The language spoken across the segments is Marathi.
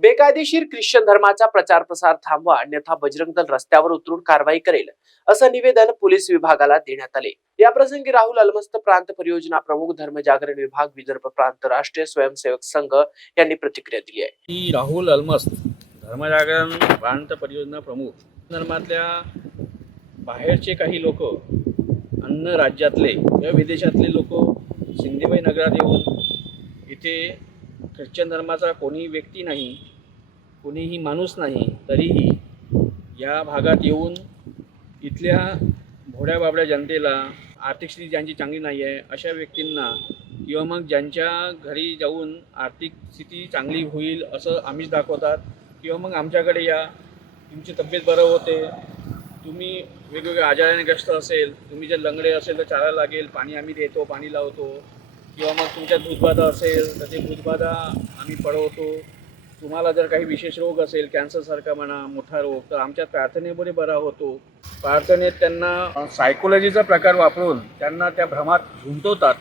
बेकायदेशीर ख्रिश्चन धर्माचा प्रचार प्रसार थांबवा अन्यथा बजरंग दल रस्त्यावर उतरून कारवाई करेल असं निवेदन पोलीस विभागाला देण्यात आले. या प्रसंगी राहुल अलमस्त प्रांत परियोजना प्रमुख धर्मजागरण विभाग विदर्भ प्रांत राष्ट्रीय स्वयंसेवक संघ यांनी प्रतिक्रिया दिली आहे. राहुल अलमस्त धर्मजागरण प्रांत परियोजना प्रमुख. धर्मातल्या बाहेरचे काही लोक अन्य राज्यातले किंवा विदेशातले लोक सिंधीबाई नगरात येऊन इथे ख्रिश्चन धर्माचा कोणी व्यक्ती नाही कोणीही माणूस नाही तरीही या भागात येऊन इथल्या भोड्या बाबड्या जनतेला आर्थिक स्थिती ज्यांची चांगली नाही आहे अशा व्यक्तींना किंवा मग ज्यांच्या घरी जाऊन आर्थिक स्थिती चांगली होईल असं आम्हीच दाखवतात किंवा मग आमच्याकडे या तुमची तब्येत बरं होते तुम्ही वेगवेगळ्या आजाराने ग्रस्त असेल तुम्ही जर लंगडे असेल तर चारा लागेल पाणी आम्ही देतो पाणी लावतो किंवा मग तुमच्या भूतबाधा असेल तर ते भूतबाधा आम्ही पळवतो. तुम्हाला जर काही विशेष रोग असेल कॅन्सरसारखा म्हणा मोठा रोग तर आमच्या प्रार्थनेमुळे बरा होतो. प्रार्थनेत त्यांना सायकोलॉजीचा प्रकार वापरून त्यांना त्या भ्रमात झुंतवतात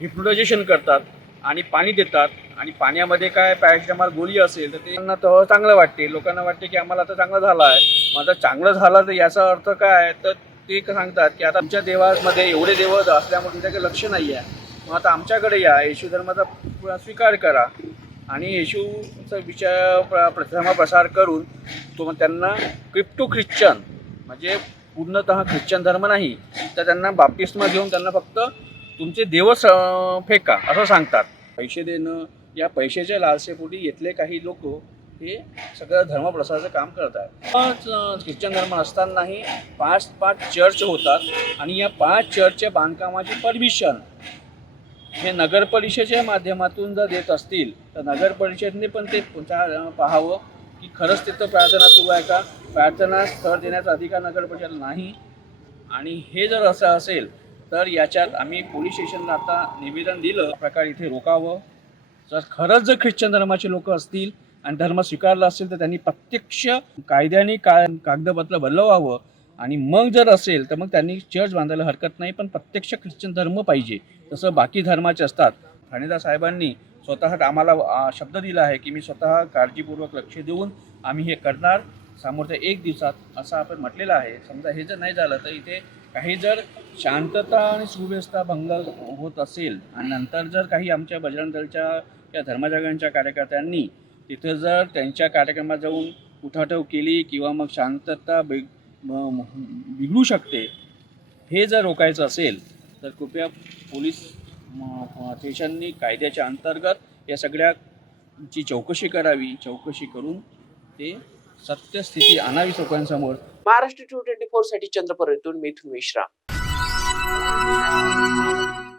हिप्नोटायझेशन करतात आणि पाणी देतात. आणि पाण्यामध्ये काय पॅरासिटामॉल गोळी असेल तर त्यांना तेव्हा चांगलं वाटते. लोकांना वाटते की आम्हाला आता चांगलं झालं आहे माझा चांगलं झालं तर याचा अर्थ काय? तर ते सांगतात की आता आमच्या देवामध्ये एवढे देव असल्यामुळे तुमच्याकडे काही लक्ष नाही आहे मग आता आमच्याकडे या. येशू धर्माचा स्वीकार करा. आणि येशूचा विचार प्र प्रसार करून तो त्यांना क्रिप्टो ख्रिश्चन म्हणजे पूर्णतः ख्रिश्चन धर्म नाही तर त्यांना बाप्तिस्मा घेऊन त्यांना फक्त तुमचे देव स फेका असं सांगतात. पैसे देणं या पैशाच्या लालसेपोटी येथले काही लोक हे सगळं धर्मप्रसाराचं काम करत आहेत पाच ख्रिश्चन धर्म असतानाही पाच पाच चर्च होतात. आणि या पाच चर्चच्या बांधकामाची परमिशन हे नगर परिषदेच्या माध्यमातून जर देत असतील तर नगरपरिषदेने पण ते पाहावं की खरंच तिथं प्रार्थना सुरू आहे का? प्रार्थना स्थळ देण्याचा अधिकार नगर परिषद नाही. आणि हे जर असं असेल तर याच्यात आम्ही पोलीस स्टेशनला आता निवेदन दिलं प्रकार इथे रोकावं जर खरंच जर ख्रिश्चन धर्माचे लोक असतील आणि धर्म स्वीकारला असेल तर त्यांनी प्रत्यक्ष कायद्याने का कागदपत्र बदलवावं. आणि मग जर असेल तर मग त्यांनी चर्च बांधायला हरकत नाही पण प्रत्यक्ष ख्रिश्चन धर्म पाहिजे. तसं बाकी धर्माचे असतात. ठाणेदार साहेबांनी स्वतः आम्हाला शब्द दिला आहे की मी स्वतः काळजीपूर्वक लक्ष देऊन आम्ही हे करणार. समोरच्या एक दिवसात असं आपण म्हटलेलं आहे. समजा हे जर नाही झालं तर इथे काही जर शांतता आणि सुव्यवस्था भंग होत असेल आणि नंतर जर काही आमच्या बजरंग दलच्या या धर्मजागांच्या कार्यकर्त्यांनी तिथं जर त्यांच्या कार्यक्रमात जाऊन उठाठव केली किंवा मग शांतता बिघडू शकते. हे जर रोखायचं असेल तर कृपया पोलीस स्टेशननी कायद्याच्या अंतर्गत या सगळ्याची चौकशी करावी. चौकशी करून ते सत्यस्थिती आणावी लोकांसमोर. महाराष्ट्र टू ट्वेंटी फोरसाठी चंद्रपूर येथून मिथुन मिश्रा.